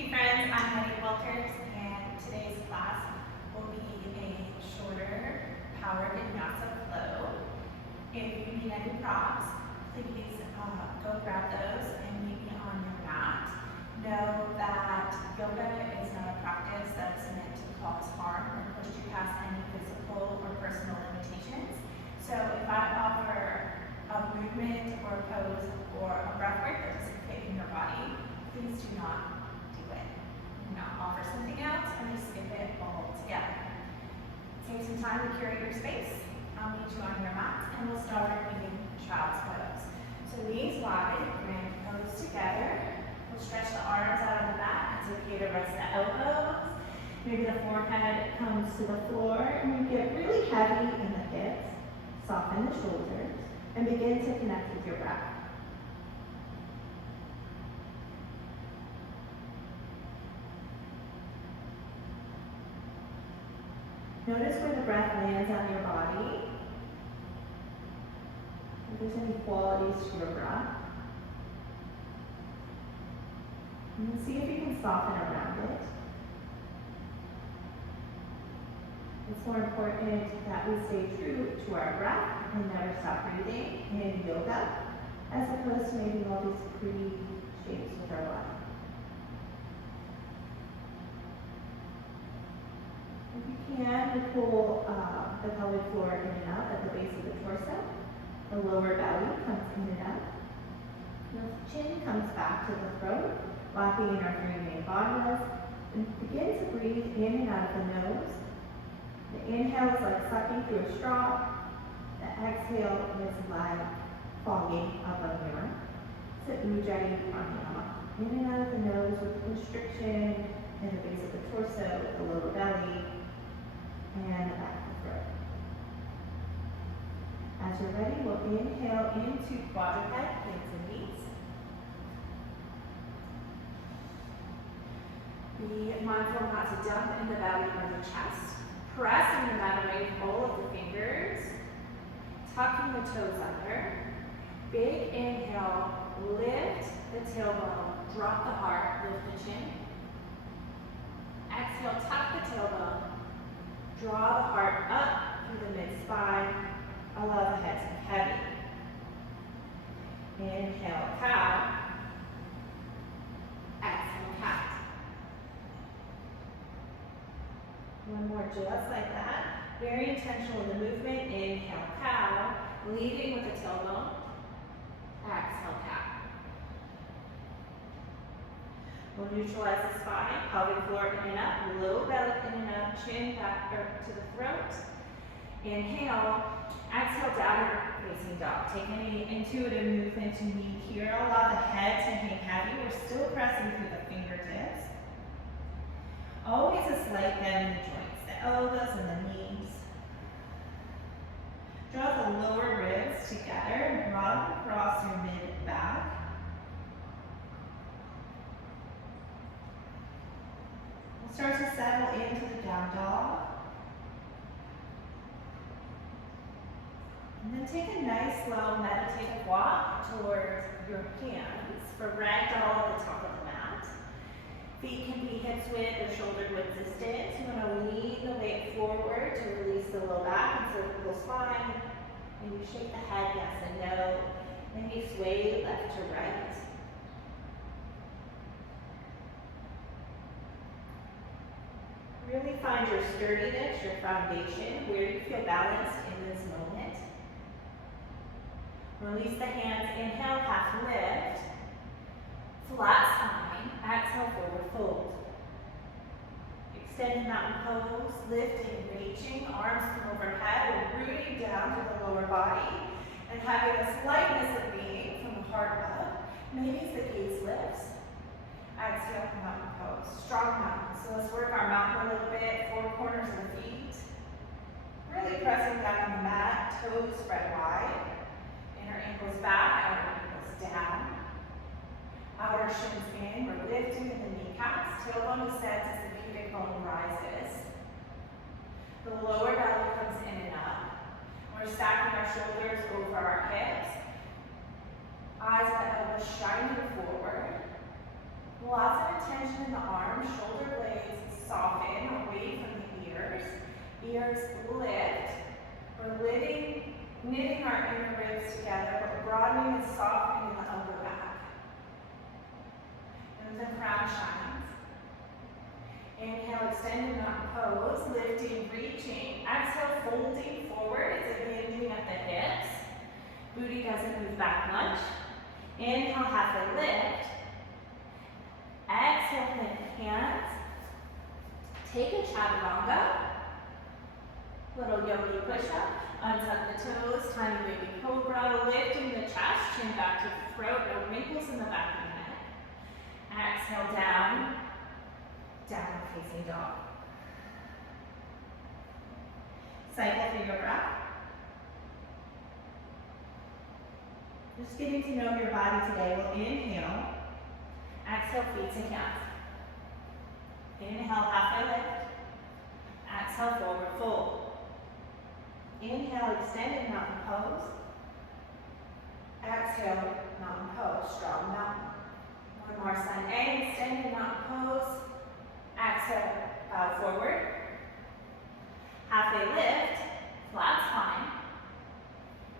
Hey friends, I'm Walters, and today's class will be a shorter power vinyasa flow. If you need any props, please go grab those and meet me on your mat. Know that yoga is not a practice that's meant to cause harm or push you past any physical or personal limitations. So if I offer a movement or a pose or a breath work that doesn't fit in your body, please do not offer something else and just skip it all together. Take some time to curate your space. I'll meet you on your mat and we'll start in child's pose. So knees wide, grand pose together. We'll stretch the arms out of the mat. It's okay to rest the elbows. Maybe the forehead comes to the floor and you get really heavy in the hips. Soften the shoulders and begin to connect with your breath. Notice where the breath lands on your body. If there's any qualities to your breath. And then see if you can soften around it. It's more important that we stay true to our breath and never stop breathing in yoga, as opposed to making all these pretty shapes with our body. If you can, we pull the pelvic floor in and up at the base of the torso. The lower belly comes in and up. The chin comes back to the throat, locking in our three main bandhas. And begin to breathe in and out of the nose. The inhale is like sucking through a straw. The exhale is like fogging up a mirror. It's Ujjayi pranayama. In and out of the nose with constriction in the base of the torso, the lower belly, and the back of the throat. As you're ready, we'll inhale into quadruped, hands and knees. Be mindful not to dump in the belly or the chest. Pressing the mat away from all of the fingers. Tucking the toes under. Big inhale, lift the tailbone, drop the heart, lift the chin. Exhale, tuck the tailbone. Draw the heart up through the mid-spine. Allow the head to be heavy. Inhale, cow. Exhale, cat. One more just like that. Very intentional in the movement. Inhale, cow. Leading with the tailbone. Exhale, cat. We'll neutralize the spine, pelvic floor in and up, low belly in and up, chin back to the throat. Inhale, exhale, downward facing dog. Take any intuitive movement you need here. Allow the head to hang heavy. We're still pressing through the fingertips. Always a slight bend in the joints, the elbows and the knees. Draw the lower ribs together and run across your mid-back. Start to settle into the down dog. And then take a nice, slow, meditative walk towards your hands for ragdoll at the top of the mat. Feet can be hips width or shoulder width distance. You want to lean the weight forward to release the low back and cervical spine. And you shake the head yes and no. Maybe sway left to right. Really find your sturdiness, your foundation, where you feel balanced in this moment. Release the hands, inhale, half lift. Flat spine, exhale, forward fold. Extended mountain pose, lifting, reaching, arms come overhead, and rooting down to the lower body, and having this lightness of being from the heart up. Maybe as the gaze lifts. Exhale, mountain pose, strong mountain. So let's work our mountain a little bit, four corners of the feet. Really pressing down on the mat, toes spread wide. Inner ankles back, outer ankles down. Outer shins in, we're lifting in the kneecaps. Tailbone descends as the pubic bone rises. The lower belly comes in and up. We're stacking our shoulders over our hips. Eyes at the elbows shining forward. Lots of tension in the arms, shoulder blades soften away from the ears. Ears lift. We're knitting our inner ribs together, but broadening and softening in the upper back. And the crown shines. Inhale, extended mountain pose, lifting, reaching. Exhale, folding forward. It's a hinging at the hips. Booty doesn't move back much. Inhale, halfway lift. Exhale, plant hands. Take a chaturanga. Little yogi push-up. Untuck the toes, tiny baby cobra. Lifting the chest, chin back to the throat. No wrinkles in the back of the neck. Exhale, down. Downward facing dog. Cycle through your breath. Just getting to know your body today. We'll inhale. Exhale, feet to hands. Inhale, halfway lift. Exhale, forward fold. Inhale, extended mountain pose. Exhale, mountain pose, strong mountain. One more sun A, extended mountain pose. Exhale, bow forward. Halfway lift, flat spine.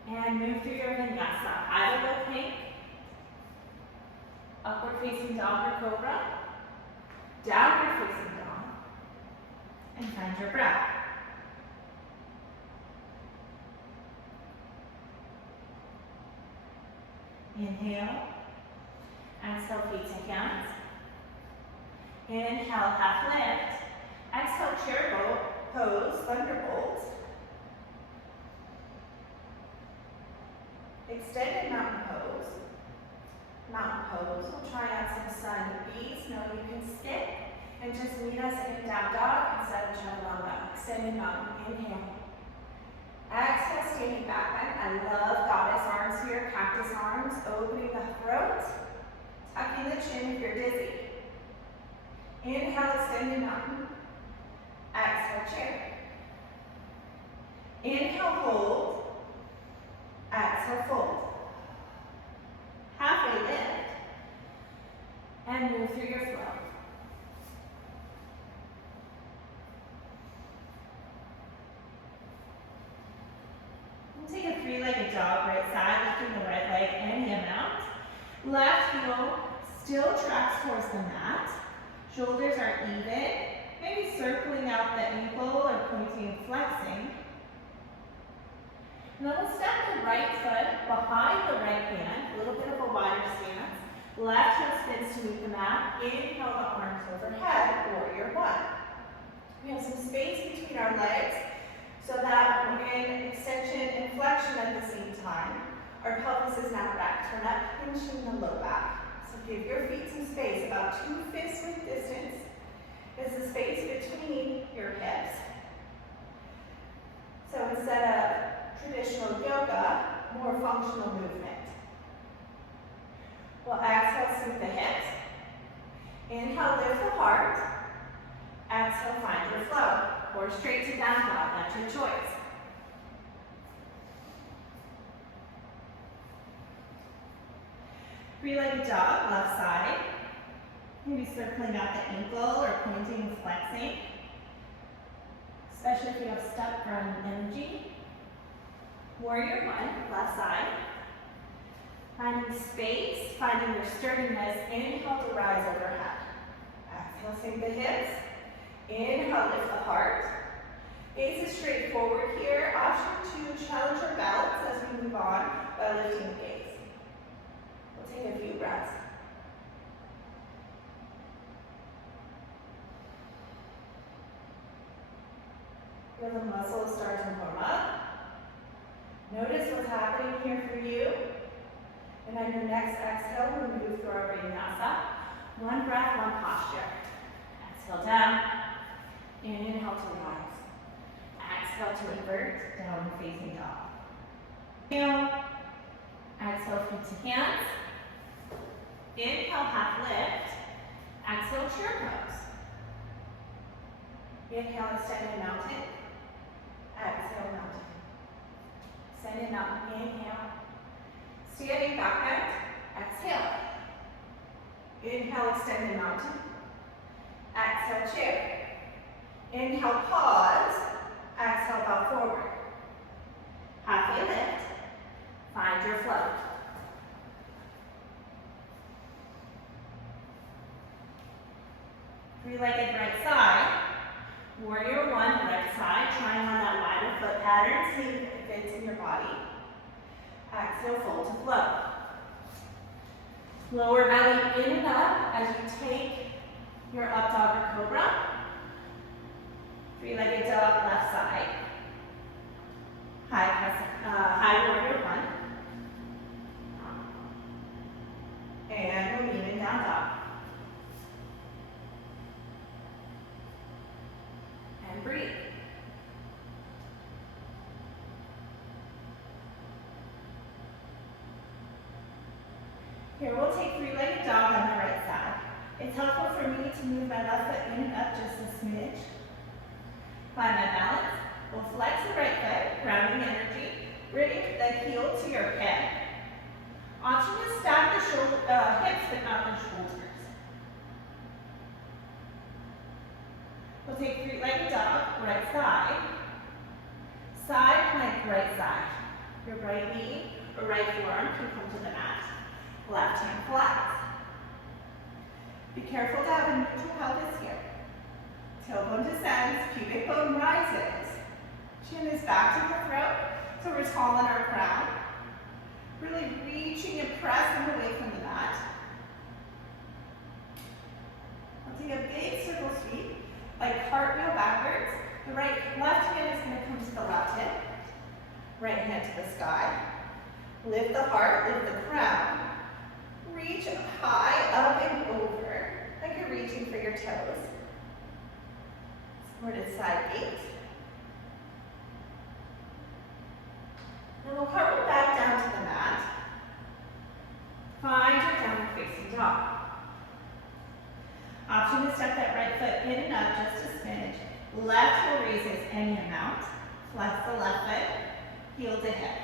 And move through your vinyasa. Either low plank, upward facing dog or cobra, downward facing dog, and find your breath. Inhale, exhale, feet to hands. Inhale, half lift. Exhale, chair pose, thunderbolt. Extended mountain pose. Mountain pose. We'll try out some sun B's. No, you can skip and just meet us in down dog instead of chaturanga. Extended mountain. Inhale. Exhale, standing back bend. I love goddess arms here, cactus arms, opening the throat, tucking the chin if you're dizzy. Inhale, extended mountain. Exhale, chair. Inhale, hold. Exhale, fold. Halfway lift. And move through your flow. Take a three-legged dog, right side, lifting the right leg any amount. Left heel still tracks towards the mat. Shoulders are even, maybe circling out the ankle or pointing and flexing. And then we'll step the right foot behind the right hand, a little bit of a wider stance. Left heel spins to meet the mat. Inhale the arms overhead, warrior one. We have some space between our legs, so that we're in extension and flexion at the same time. Our pelvis is now back. We're not pinching the low back. So give your feet some space. About 2 fists width distance is the space between your hips. So instead of traditional yoga, more functional movement. We'll exhale, sink the hips. Inhale, lift the heart. Exhale, find your flow. Or straight to down dog, that's your choice. Three-legged dog, left side. Maybe circling out the ankle or pointing and flexing. Especially if you have step run energy. Warrior one, left side. Finding space, finding your sturdiness. Inhale to rise overhead. Exhale, sink the hips. Inhale, lift the heart. Gaze is straight forward here. Option 2, challenge your balance as we move on by lifting the gaze. We'll take a few breaths. Feel the muscles start to warm up. Notice what's happening here for you. And on your next exhale, we'll move through our vinyasa. One breath, one posture. Exhale down. Inhale to rise. Exhale to invert, down facing dog. Inhale. Exhale, feet to hands. Inhale, half lift. Exhale, chair pose. Inhale, extended mountain. Exhale, mountain. Extended mountain, inhale. Standing back bend. Exhale. Inhale, extend the mountain. Exhale, chair. Inhale, pause. Exhale, bow forward. Halfway lift. Find your flow. Three-legged right side. Warrior one, right side. Trying on that wider foot pattern. See if it fits in your body. Exhale, fold to flow. Lower belly in and up as you take your up dog or cobra. Three-legged dog, left side. High warrior one. And we're moving down dog. And breathe. Here we'll take three-legged dog on the right side. It's helpful for me to move my left foot in and up just a smidge. Find my balance. We'll flex the right foot, grounding energy. Bring the heel to your hip. Option to stack the hips but not the shoulders. We'll take three-legged dog, right side. Side plank, right side. Your right knee or right forearm can come to the mat. Left hand flat. Be careful to have a neutral pelvis here. Tailbone descends, pubic bone rises. Chin is back to the throat, so we're tall in our crown. Really reaching and pressing away from the mat. I'll take a big circle sweep, like cartwheel backwards. The left hand is going to come to the left hip. Right hand to the sky. Lift the heart, lift the crown. Reach high, up and over, like you're reaching for your toes. Supported side eight. And we'll cartwheel back down to the mat. Find your downward facing dog. Option to step that right foot in and up just a smidge. Left heel raises any amount. Flex the left foot, heel to hip.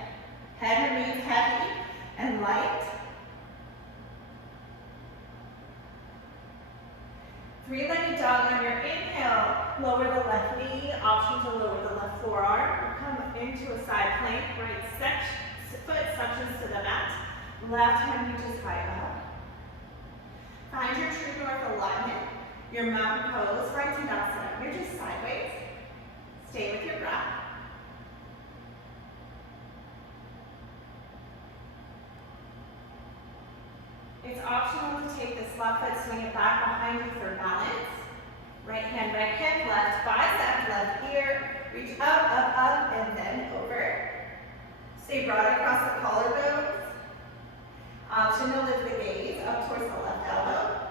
Head remains heavy and light. Three-legged dog on your inhale. Lower the left knee. Option to lower the left forearm. Come into a side plank. Right foot suctions to the mat. Left hand reaches high up. Find your true north alignment. Your mountain pose. Right to outside. You're just sideways. Stay with your breath. It's optional to take this left foot, swing it back behind you for balance. Right hand, left bicep, left ear. Reach up, up, up, and then over. Stay broad across the collarbones. Option to lift the gaze up towards the left elbow.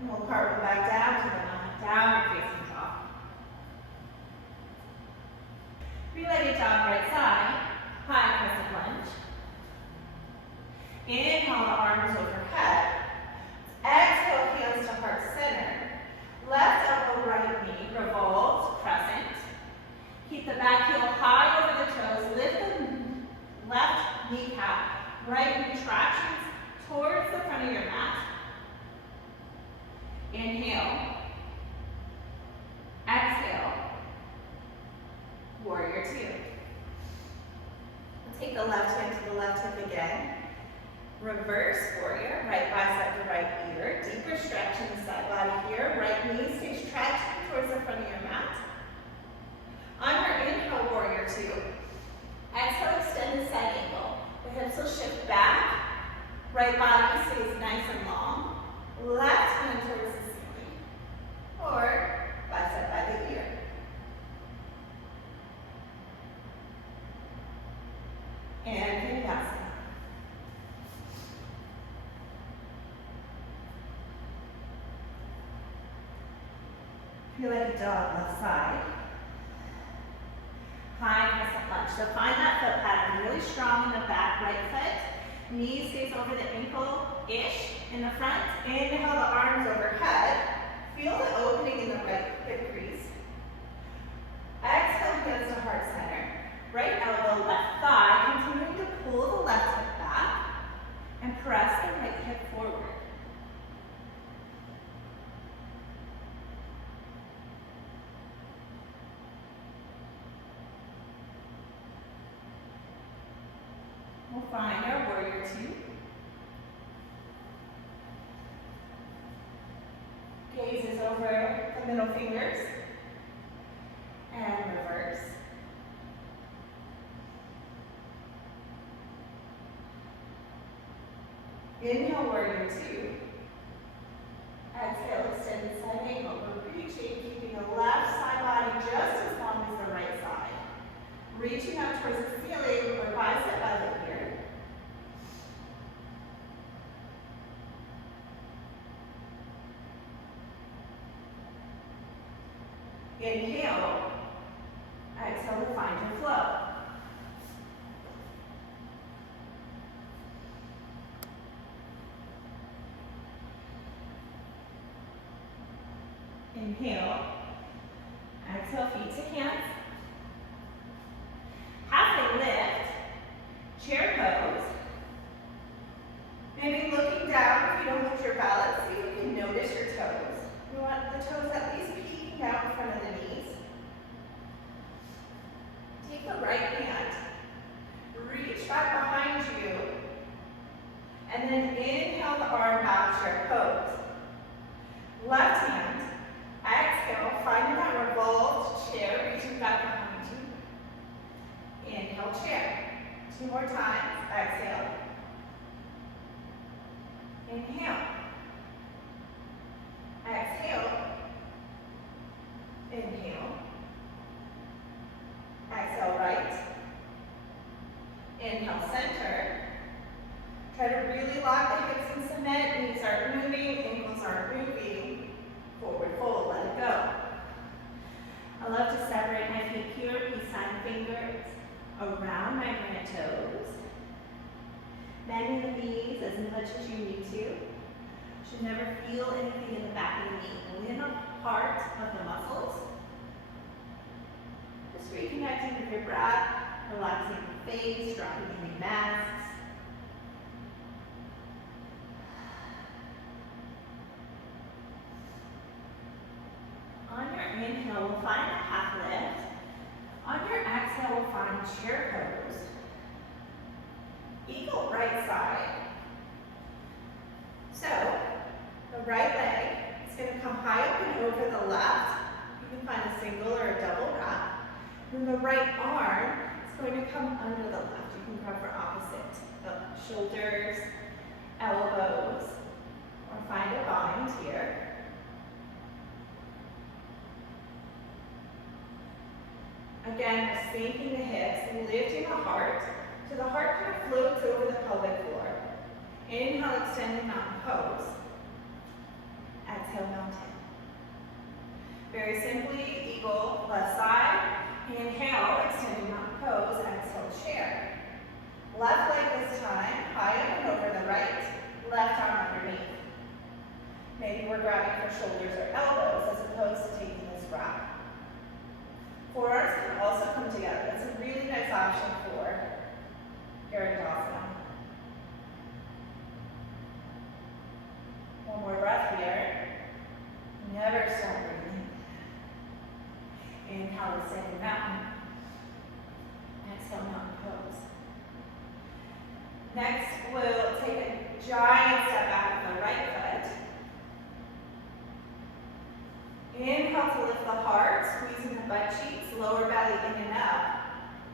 And we'll cartwheel back down to the mat, downward facing dog. Three-legged dog, right side. High crescent lunge. Inhale, the arms overhead. Exhale, hands to heart center. Left elbow, right knee, revolves, crescent. Keep the back heel high over the toes. Lift the left kneecap. Right retractions towards the front of your mat. Inhale. Exhale. Warrior two. We'll take the left hand to the left hip again. Reverse warrior, right bicep to right ear. Deeper stretch in the side body here. Right knee stays tracking towards the front of your mat. On your inhale, warrior two. Exhale, extend the side angle. The hips will shift back. Right body stays nice and long. Left hand towards the ceiling. Or bicep by the ear. And Vinyasa. Feel like a dog left side. High crescent lunge. So find that foot pattern really strong in the back right foot. Knee stays over the ankle-ish in the front. Inhale the arms overhead. Feel the opening in the right hip crease. Exhale, hands to heart center. Right elbow, left thigh. Continuing to pull the left hip back. And press the right hip forward. We'll find our warrior two. Gazes over the middle fingers. And reverse. Inhale, warrior two. Exhale, extend side angle. We're reaching, keeping the left side body just as long as the right side. Reaching up towards the ceiling or bicep elbow here. Inhale. Exhale to find your flow. Inhale. Exhale, feet to hands. Halfway lift. Chair pose. Maybe looking down if you don't hold your balance. See if you can notice your toes. You want the toes at least peeking out in front of the knees. Take the right hand. Reach back behind you. And then inhale the arm back, chair pose. Left hand. Exhale, finding that revolved chair, reaching back behind you. Inhale, chair. 2 more times. Exhale. Inhale. Exhale. Inhale. Exhale, right. Inhale, center. Try to really lock the hips in cement. Knees aren't moving, ankles aren't moving. Forward fold, let it go. I love to separate my feet here, peace sign fingers around my granite toes. Bending the knees as much as you need to. Should never feel anything in the back of the knee, only in the heart of the muscles. Just reconnecting with your breath, relaxing the face, dropping any masks. On your inhale, we'll find a half lift. On your exhale, we'll find chair pose. Eagle right side. So, the right leg is going to come high up and over the left. You can find a single or a double wrap. Then the right arm is going to come under the left. You can grab for opposite. The shoulders, elbows, or find a bind here. Again, we're sinking the hips, lifting the heart, so the heart kind of floats over the pelvic floor. Inhale, extended mountain pose. Exhale, mountain. Very simply, eagle, left side. Inhale, extended mountain pose. Exhale, chair. Left leg this time, high up and over the right. Left arm underneath. Maybe we're grabbing for shoulders or elbows as opposed to taking this wrap. Forearms can also come together. That's a really nice option for Urdhvasana. One more breath here. Never stop breathing. Inhale, extended mountain. Exhale, mountain pose. Next, we'll take a giant step back with the right foot. Inhale to lift the heart, squeezing the butt cheeks, lower belly in and up.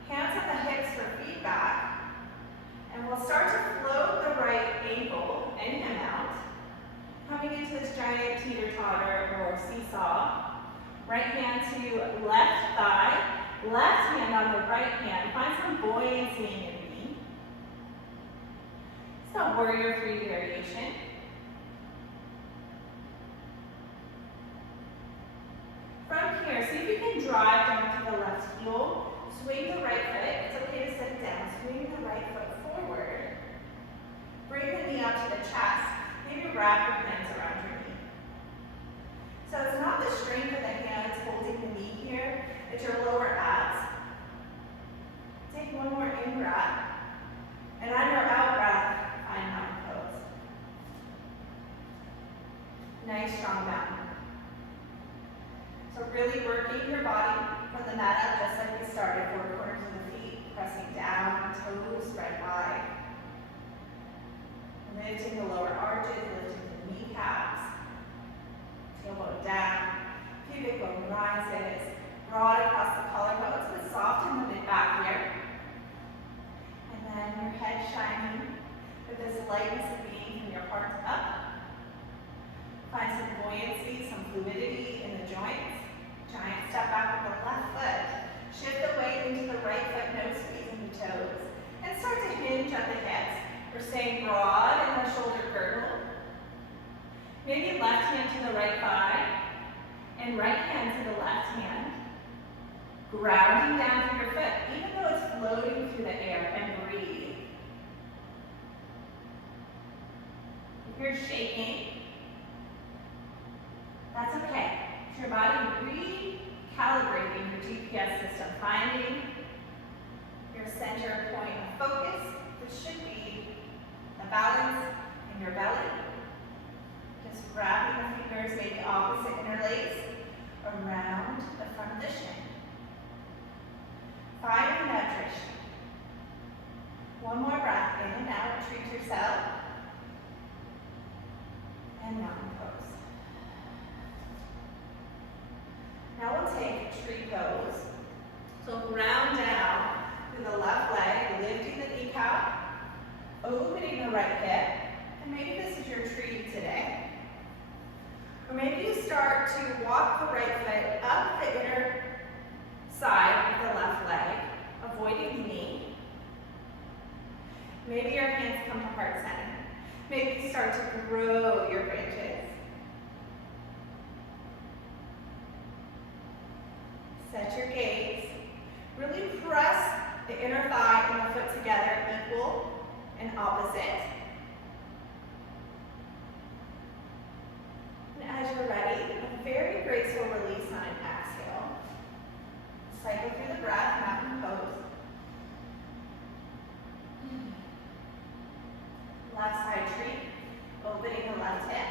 Hands at the hips for feedback. And we'll start to float the right ankle in and out. Coming into this giant teeter-totter or seesaw. Right hand to left thigh, left hand on the right hand. Find some buoyancy in your knee. It's a warrior three variation. From here, see if you can drive down to the left heel. Swing the right foot. It's okay to set it down. Swing the right foot forward. Bring the knee up to the chest. Maybe wrap your hands around your knee. So it's not the strength of the hands holding the knee here. It's your lower abs. Take one more in breath. And on your out breath, find mountain Nice strong mountain. So really working your body from the mat up just like we started. Four corners of the feet, pressing down, toes spread wide. Lifting the lower arches, lifting the kneecaps. Tailbone down, pubic bone rises. Broad across the collarbones, but soft in the mid-back here. And then your head shining with this lightness of being from your heart up. Find some buoyancy, some fluidity in the joints. Giant step back with the left foot. Shift the weight into the right foot, no squeezing the toes. And start to hinge at the hips. We're staying broad in the shoulder girdle. Maybe left hand to the right thigh. And right hand to the left hand. Grounding down through your foot, even though it's floating through the air, and breathe. If you're shaking, that's okay. It's your body recalibrating your GPS system, finding your center point of focus, which should be the balance in your belly. Just wrapping the fingers, maybe opposite interlace, around the front of the shin. Find nutrition. One more breath in and out. Treat yourself. And mountain pose. Now we'll take tree pose. So ground down through the left leg, lifting the kneecap, opening the right hip. And maybe this is your tree today. Or maybe you start to walk the right foot up the inner side of the left leg, avoiding the knee. Maybe your hands come to heart center. Maybe you start to grow your bridges. Set your gaze. Really press the inner thigh and the foot together, equal and opposite. And as you're ready, a very graceful release on an exhale. Cycle through the breath, mountain pose. Left side tree, opening the left hip.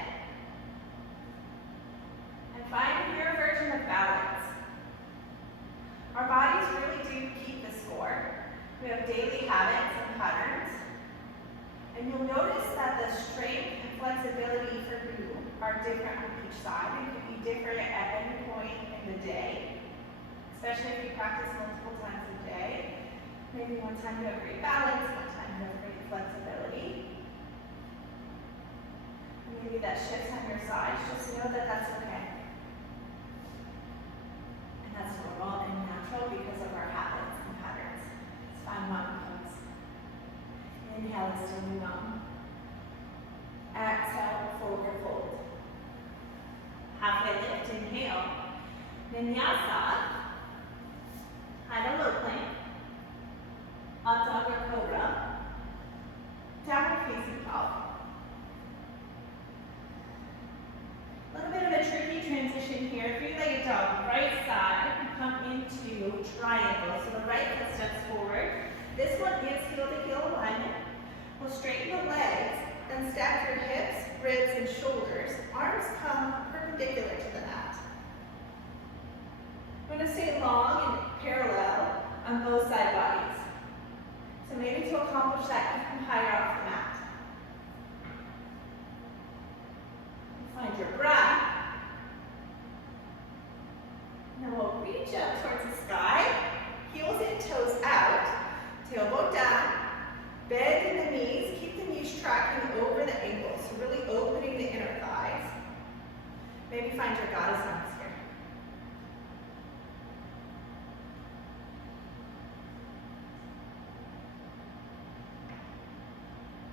And find your version of balance. Our bodies really do keep the score. We have daily habits and patterns. And you'll notice that the strength and flexibility for you are different on each side. It could be different at any point in the day. Especially if you practice multiple times a day. Maybe one time you have great balance, one time you have great flexibility. Maybe that shifts on your sides, just know that that's okay. And that's normal and natural because of our habits and patterns. Let's find mountain pose. Inhale, extending mountain. Exhale, forward fold. Halfway lift, inhale. Vinyasa. High to low plank, up dog or cobra, downward facing dog. A little bit of a tricky transition here. Three-legged dog, right side, come into triangle. So the right foot steps forward. This one is heel to heel alignment. We'll straighten the legs, then stack your hips, ribs, and shoulders. Arms come perpendicular to the mat. We're going to stay long and parallel on both side bodies. So maybe to accomplish that, you come higher off the mat. Find your breath. Now we'll reach up towards the sky. Heels in, toes out. Tailbone down. Bend in the knees. Keep the knees tracking over the ankles. So really opening the inner thighs. Maybe find your goddess arms here.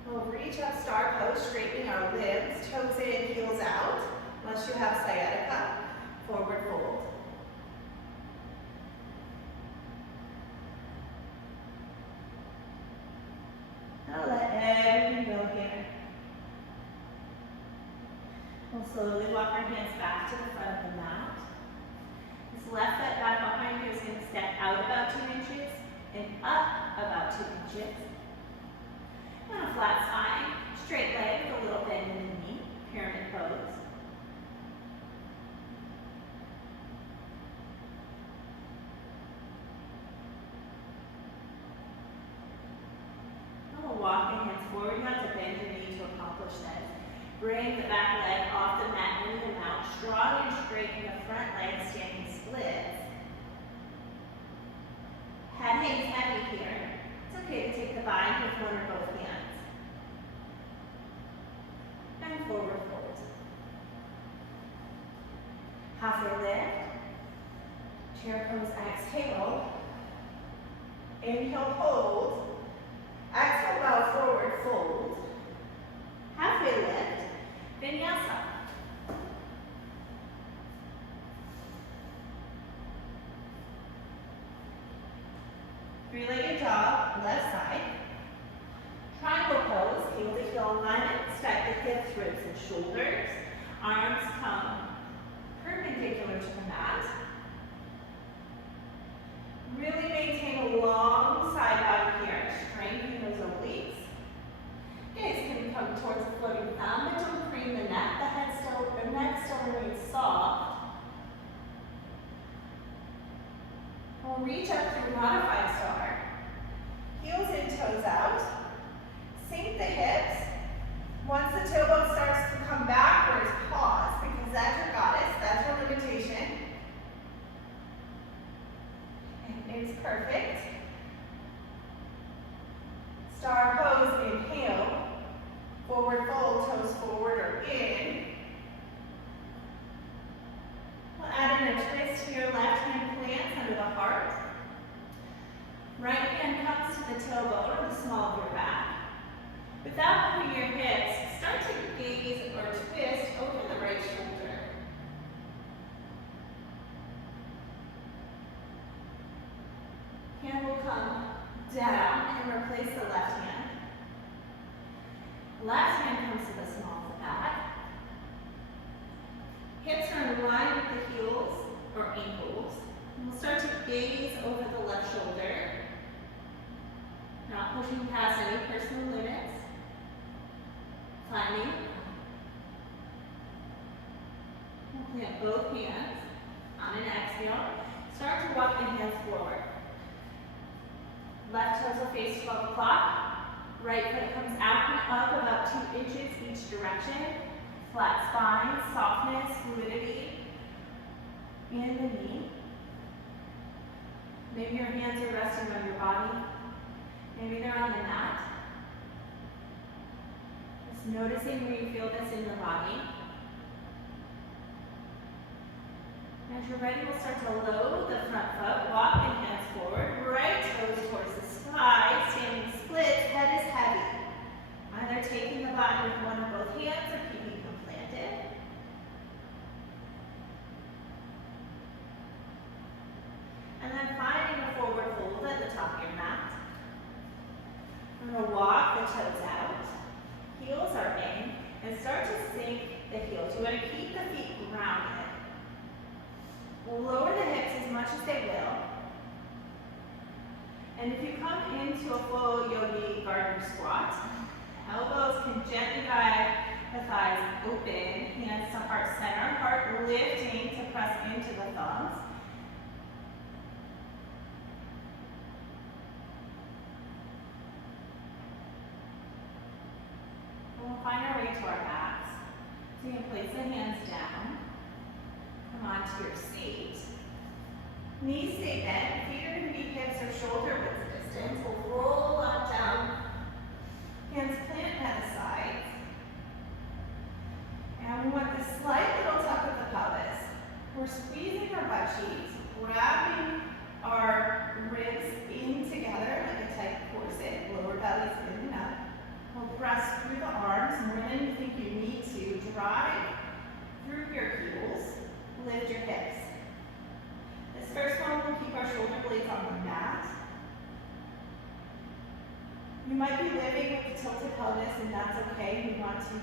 We'll reach up, star pose, straightening our limbs, toes in, heels out. Unless you have sciatica, forward fold. Now let everything go here. We'll slowly walk our hands back to the front of the mat. This left foot back behind you is going to step out about 2 inches and up about 2 inches. On a flat spine, straight leg with a little bend in the knee, pyramid pose. Bring the back leg off the mat in the mount. Strong and straight in the front leg, standing splits. Head hangs heavy here. It's okay to take the bind with one or both hands. And forward fold. Halfway lift. Chair pose, exhale. Inhale, hold. Exhale, bow forward, fold. Halfway lift. Vinyasa. Three-legged dog, left side. Triangle pose, heel to heel alignment. Stack the hips, ribs, and shoulders. Arms come perpendicular to the mat. Really maintain a long side body here. Strengthen those obliques. Gaze can come towards the floating thumb, but don't cream the neck. The neck still remains soft. We'll reach up through modified star. Heels in, toes out. Sink the hips. Once the tailbone starts to come backwards, pause, because that's your goddess, that's your limitation. And it's perfect. Star pose, inhale. Forward fold, toes forward or in. We'll add in a twist to your left hand plants under the heart. Right hand comes to the tailbone or the small of your back. Without moving your hips, start to gaze or twist over the right shoulder. Hand will come down and replace the left hand. Left hand comes to the small of the back. Hips are in line with the heels or ankles. And we'll start to gaze over the left shoulder. Not pushing past any personal limits. Climbing. We'll plant both hands on an exhale. Start to walk the hands forward. Left toes will face 12 o'clock. Right foot comes out and up about 2 inches each direction. Flat spine, softness, fluidity in the knee. Maybe your hands are resting on your body. Maybe they're on the mat. Just noticing where you feel this in the body. As you're ready, we'll start to load the front foot, walk the hands forward, right toes towards the sky, standing splits, head is heavy. Either taking the body with one or both hands or keeping them planted. And then finding a forward fold at the top of your mat. We're going to walk the toes out, heels are in, and start to sink the heels. You want to keep the feet grounded. We'll lower the hips as much as they will. And if you come into a full yogi gardener squat, elbows can gently guide the thighs open, hands to heart center, heart lifting to press into the thumbs. And we'll find our way to our backs. So you can place the hands down. Come onto your seat. Knees stay bent. Feet are going to be hips or shoulder width distance. We'll roll on down. Hands plant at the sides. And we want this slight little tuck of the pelvis. We're squeezing our butt cheeks, grabbing our ribs in together like a tight corset. Lower belly's in and up. We'll press through the arms more than you think you need to. Drive through your heels. Lift your hips. This first one, we'll keep our shoulder blades on the mat. You might be living with the tilted pelvis, and that's okay. We want to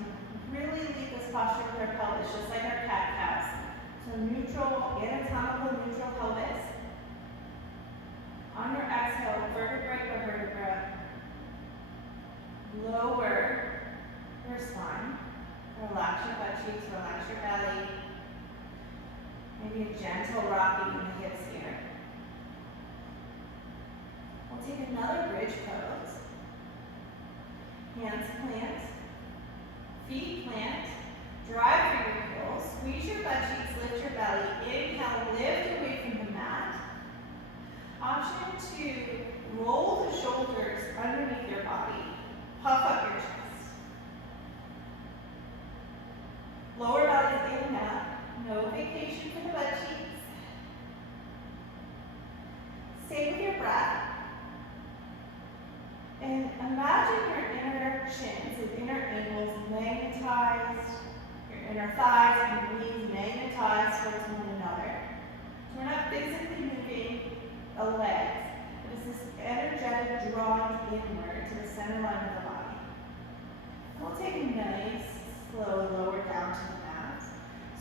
really lead this posture with our pelvis, just like our cat-cows. So neutral, anatomical neutral pelvis. On your exhale, vertebrae by vertebra, lower your spine. Relax your butt cheeks, relax your belly. Maybe a gentle rocking in the hips here. We'll take another bridge pose. Hands plant, feet plant. Drive through your heels. Squeeze your butt cheeks, lift your belly. Inhale, lift away from the mat. Option 2, roll the shoulders underneath your body. Puff up your chest. Lower belly in up. No vacation for the butt cheeks. Stay with your breath. And imagine your inner shins and inner ankles magnetized, your inner thighs and knees magnetized towards one another. So we're not physically moving the legs. It is this energetic drawing inward to the center line of the body. We'll take a nice, slow lower down to the mat.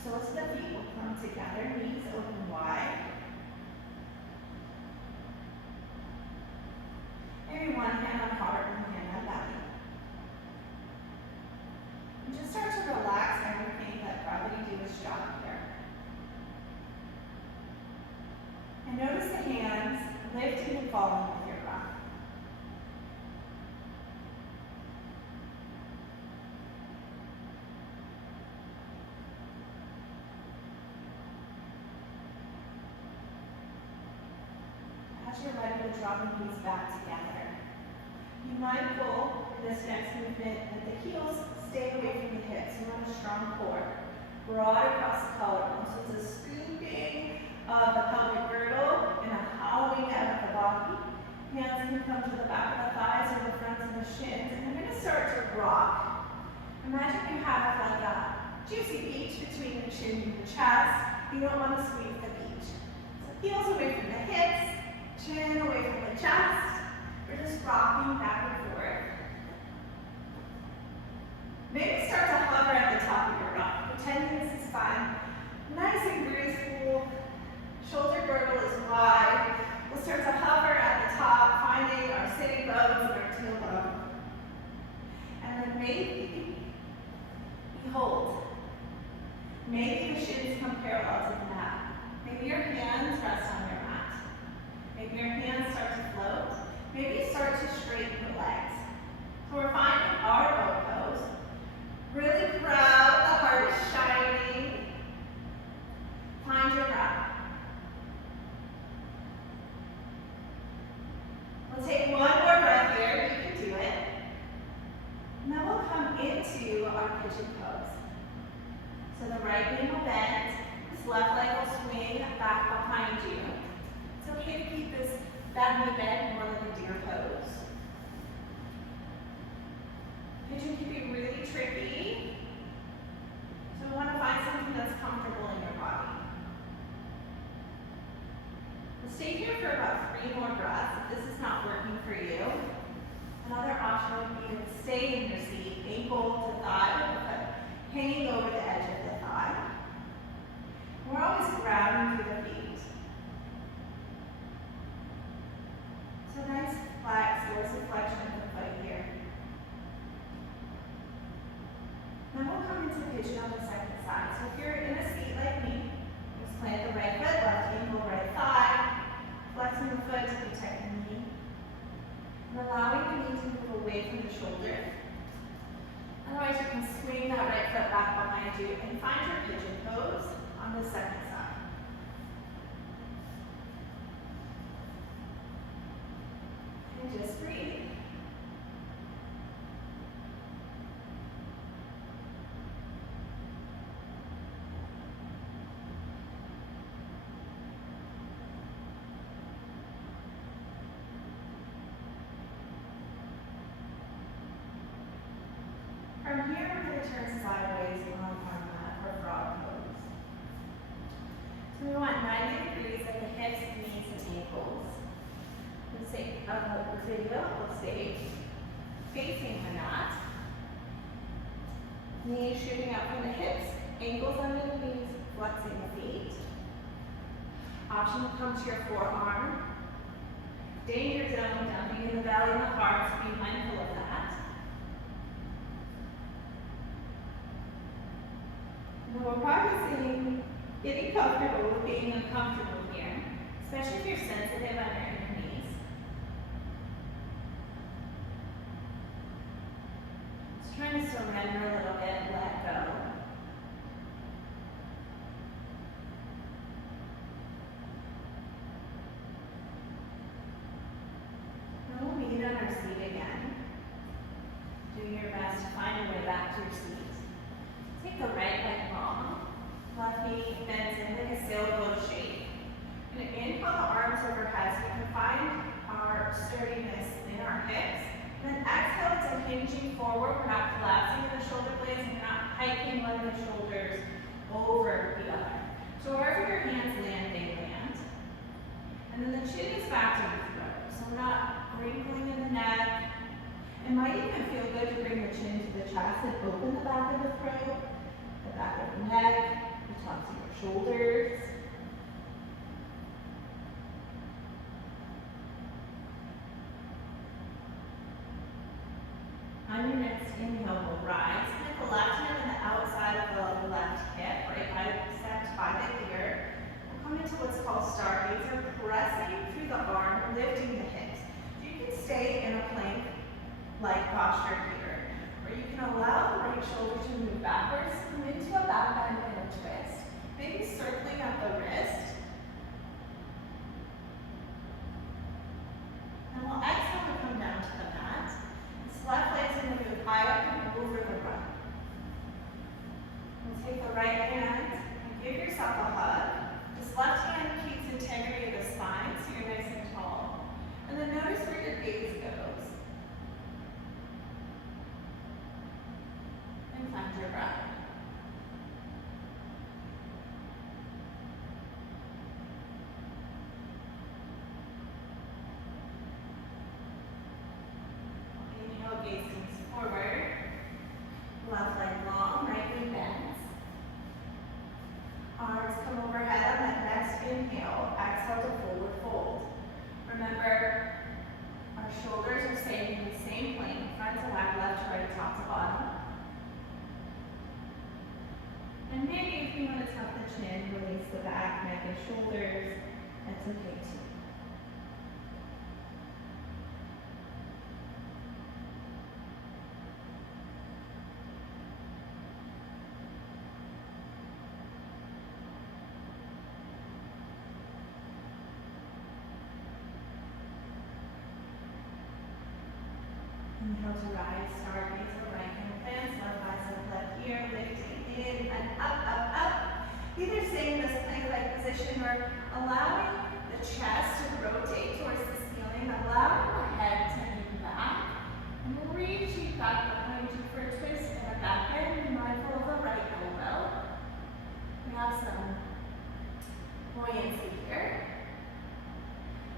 Soles of the feet will come together, knees open wide. Maybe one hand on heart, one hand on belly. And just start to relax everything that gravity do its job here. And notice the hands lifting and falling with your breath. As you're ready to draw the knees back together, be mindful in this next movement that the heels stay away from the hips. You want a strong core. Broad across the collarbone. So it's a scooping of the pelvic girdle and a hollowing out of the body. Hands can come to the back of the thighs or the fronts of the shins. And we're going to start to rock. Imagine you have like a juicy beach between the chin and the chest. You don't want to squeeze the beach. So heels away from the hips. Chin away from the chest. We're just rocking back and forth. Maybe start to hover at the top of your rock. Pretending this is fun. Nice and graceful. Shoulder girdle is wide. We'll start to hover at the top, finding our sitting bones and our tailbone. And then maybe we hold. Maybe the shins come parallel to the mat. Maybe your hands rest on your mat. Maybe your hands start to float. Maybe you start to straighten the legs. So we're finding our boat pose. Really proud, the heart is shining. Find your breath. We'll take one more breath here. You can do it. And then we'll come into our pigeon pose. So the right knee will bend. This left leg will swing back behind you. It's okay to keep that knee bent more like a deer pose. Pigeon can be really tricky. So we want to find something that's comfortable in your body. We'll stay here for about 3 more breaths. If this is not working for you, another option would be to stay in your seat, ankle to thigh, with the foot hanging over the edge of the thigh. We're always grounding through the feet. So nice flat dorsiflexion of the foot here. Then we'll come into pigeon on the second side. So if you're in a seat like me, just plant the right foot, left ankle, right thigh, flexing the foot to protect the knee, and allowing the knee to move away from the shoulder. Otherwise, you can swing that right foot back behind you and find your pigeon pose on the second side. And just breathe. From here, we're going to turn sideways on our mat for frog pose. So we want 90 degrees at the hips, knees, and ankles. Let's take the video. We'll stay facing the mat. Knees shooting out from the hips, ankles under the knees, flexing the feet. Option will come to your forearm. Danger zone, dumping in the belly and the heart, so be mindful of that. And we're practicing getting comfortable with being uncomfortable here, especially if you're sensitive on your inner knees. Just trying to surrender a little bit, let go. one of the shoulders over the other. So wherever your hands land, they land. And then the chin is back to the throat. So we're not wrinkling in the neck. It might even feel good to bring the chin to the chest and open the back of the throat, the back of the neck, the tops of your shoulders. On your next inhale, we'll rise. Put the left hand on the outside of the left hip, right bicep by the ear. We'll come into what's called stargazer, pressing through the arm, lifting the hips. You can stay in a plank-like posture here, or you can allow the right shoulder to move backwards, come into a back bend and a twist, maybe circling at the wrist. And we'll exhale and come down to the mat. This left leg's going to move high up and over the right. We'll take the right hand and give yourself a hug. This left hand keeps integrity of the spine, so you're nice and tall. And then notice where your gaze goes. And find your breath. Inhale, gaze comes forward. Left leg long, right knee bends. Arms come overhead on that next inhale. Exhale to forward fold. Remember, our shoulders are staying in the same plane, front to back, left to right, top to bottom. And maybe if you want to tuck the chin, release the back, neck, and shoulders, that's okay too. Inhale to rise, stargazer, right hand plants, left bicep, left ear, lifting in and up, up, up. Either staying in this plank-like position or allowing the chest to rotate towards the ceiling, allowing the head to move back, and reaching back behind you for a twist and a back bend. Be mindful of the right elbow. We have some buoyancy here.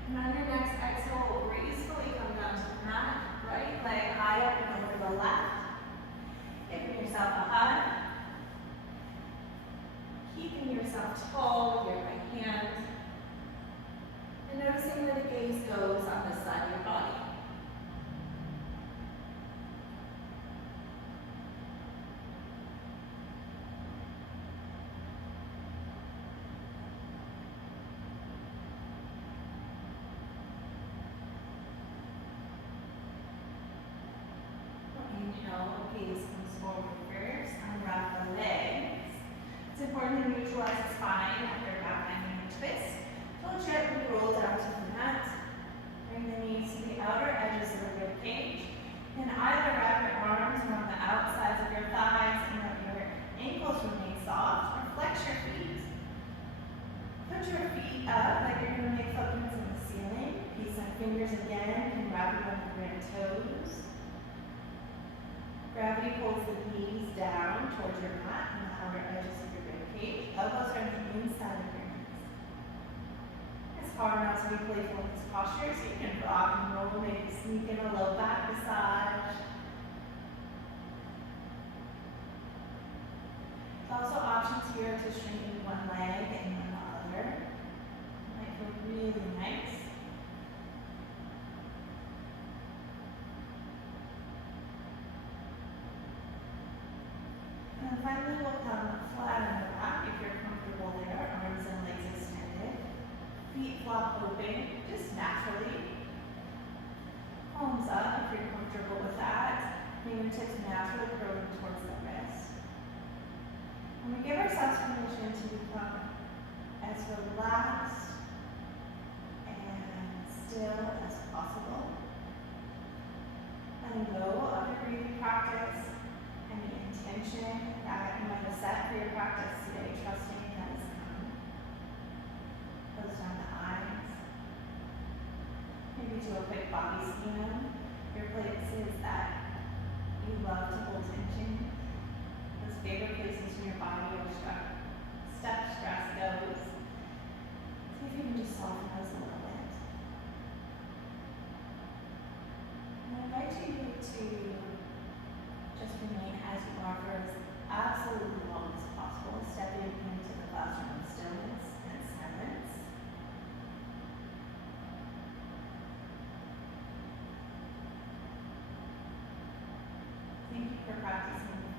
And on your next exhale, gracefully come down to the mat. Right leg high up and over the left. Giving yourself a hug. Keeping yourself tall with your right hand. And noticing where the gaze goes on this side of your body. Inhale, gaze comes forward first, unwrap the legs. It's important to neutralize the spine after back bending and twist. Don't gently roll down to the mat. Bring the knees to the outer edges of the rib cage. And either wrap your arms around the outsides of your thighs and let your ankles remain soft, or flex your feet. Put your feet up like you're going to make footprints in the ceiling. Peace and fingers again can wrap you on the grand toes. Gravity pulls the knees down towards your mat and the outer edges of your rib cage. Elbows are on the inside of your knees. It's hard not to be playful in this posture, so you can rock and roll, maybe sneak in a low back massage. There's also options here to straighten one leg and then the other. It might feel really nice. And finally, we'll come flat on the back if you're comfortable there, arms and legs extended. Feet flop open, just naturally. Palms up if you're comfortable with that. Fingertips naturally curling towards the wrist. And we give ourselves permission to become as relaxed and still as possible. Letting go of your breathing practice and the intention that you might have set for your practice today, trusting that it's coming. Close down the eyes. Maybe do a quick body scan. Your places that you love to hold tension. Those favorite places in your body where step stress goes. See if you can just soften those a little bit. And I invite you to just remain as you are for as absolutely long as possible, stepping into the classroom of stillness and silence. Thank you for practicing